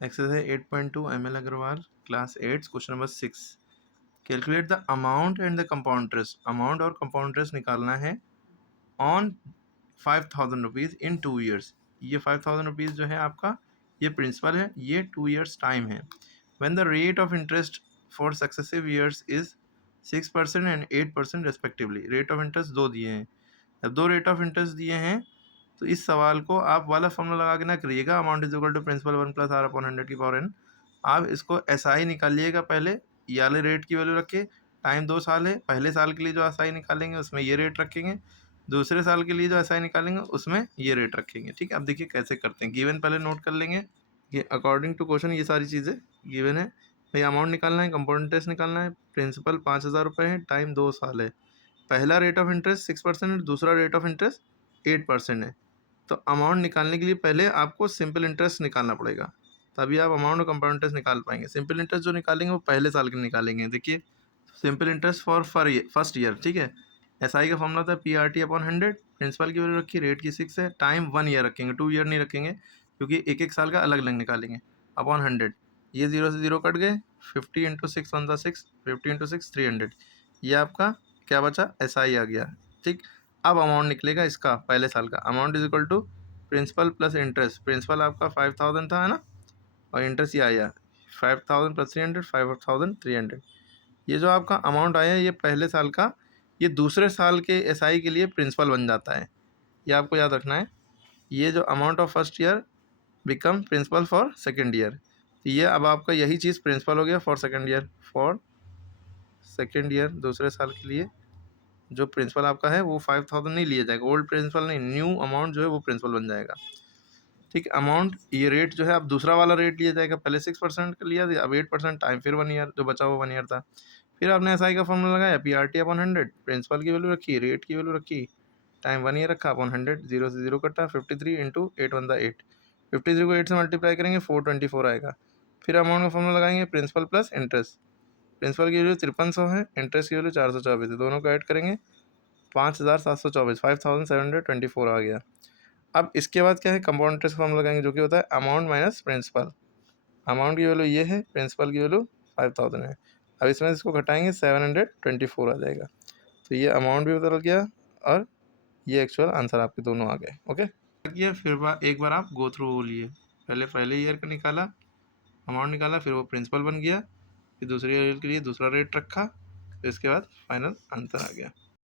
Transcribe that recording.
Exercise 8.2 ML Agarwal class 8 question number 6। Calculate the amount and the compound interest. Amount और compound interest निकालना है on 5,000 rupees in 2 years. ये 5,000 rupees जो है आपका ये प्रिंसिपल है, ये 2 ईयर्स टाइम है। When the rate of interest for successive years is 6% and 8% respectively. Rate of interest दो दिए हैं। जब दो रेट ऑफ इंटरेस्ट दिए हैं तो इस सवाल को आप वाला फॉर्मूला लगा के ना करिएगा, amount is equal to principal 1 plus R upon 100 की पावर n। आप इसको SI निकालिएगा पहले, ये वाले रेट की वैल्यू रखे। टाइम 2 साल है, पहले साल के लिए जो SI निकालेंगे उसमें ये रेट रखेंगे, दूसरे साल के लिए जो SI निकालेंगे उसमें ये रेट रखेंगे। ठीक है, अब देखिए कैसे करते हैं। गिवन पहले नोट कर लेंगे, ये अकॉर्डिंग टू क्वेश्चन ये सारी चीज़ें गिवन है। भाई अमाउंट निकालना है, कंपाउंड इंटरेस्ट निकालना है, प्रिंसिपल 5,000 रुपये है, टाइम 2 साल है। पहला रेट ऑफ इंटरेस्ट 6% है, दूसरा रेट ऑफ इंटरेस्ट 8% है। तो अमाउंट निकालने के लिए पहले आपको सिंपल इंटरेस्ट निकालना पड़ेगा, तभी आप अमाउंट और कंपाउंड इंटरेस्ट निकाल पाएंगे। सिंपल इंटरेस्ट जो निकालेंगे वो पहले साल के निकालेंगे। देखिए, simple interest for first year, ठीक है। SI का फॉर्मूला था PRT अपॉन 100। प्रिंसिपल की वैल्यू रखी, रेट की 6 है, टाइम 1 ईयर रखेंगे, 2 ईयर नहीं रखेंगे क्योंकि एक एक साल का अलग अलग निकालेंगे। अपॉन 100, ये 0 से 0 कट गए, 50 इंटू 6 वन 6, 50 इंटू 6 300। ये आपका क्या बचा, SI आ गया। ठीक, अब अमाउंट निकलेगा इसका पहले साल का। Amount is equal to principal plus interest. Principal आपका 5,000 था, है ना, और इंटरेस्ट ये आया 5,000 प्लस 300, 5,300। ये जो आपका अमाउंट आया ये पहले साल का, ये दूसरे साल के SI के लिए प्रिंसिपल बन जाता है। ये आपको याद रखना है। ये जो amount of first year become principal for second year. तो ये अब आपका यही चीज़ प्रिंसिपल हो गया for second year. For second year दूसरे साल के लिए जो प्रिंसिपल आपका है वो 5,000 नहीं लिया जाएगा, ओल्ड प्रिंसिपल नहीं, न्यू अमाउंट जो है वो प्रिंसिपल बन जाएगा। ठीक है, अमाउंट ये रेट जो है अब दूसरा वाला रेट लिया जाएगा। पहले 6% का लिया था, अब 8%, टाइम फिर 1 ईयर, जो बचा वो 1 ईयर था। फिर आपने SI का फॉर्मूला लगाया, PRT अपॉन 100, प्रिंसिपल की वैल्यू रखी, रेट की वैल्यू रखी, टाइम 1 ईयर रखा, अपॉन 100, 0 से 0 कटा, 53 इंटू 8 वन 8। 53 को 8 से मल्टीप्लाई करेंगे 424 आएगा। फिर अमाउंट का फॉर्मूला लगाएंगे, प्रिंसिपल प्लस इंटरेस्ट। प्रिंसिपल की वैल्यू 5300 है, इंटरेस्ट की वैल्यू 424 है, दोनों को ऐड करेंगे 5,724, 5,724 आ गया। अब इसके बाद क्या है, कंपाउंड इंटरेस्ट का फॉर्मूला लगाएंगे जो कि होता है अमाउंट माइनस प्रिंसिपल। अमाउंट की वैल्यू ये है, प्रिंसिपल की वैल्यू 5,000 है। अब इसमें इसको घटाएंगे 724 आ जाएगा। तो ये अमाउंट भी बदल गया और ये एक्चुअल आंसर आपके दोनों आ गए। ओके, किया फिर एक बार आप गो थ्रू बोलिए। पहले ईयर का निकाला, अमाउंट निकाला, फिर वो प्रिंसिपल बन गया, फिर दूसरे ईयर के लिए दूसरा रेट रखा, फिर इसके बाद फाइनल आंसर आ गया।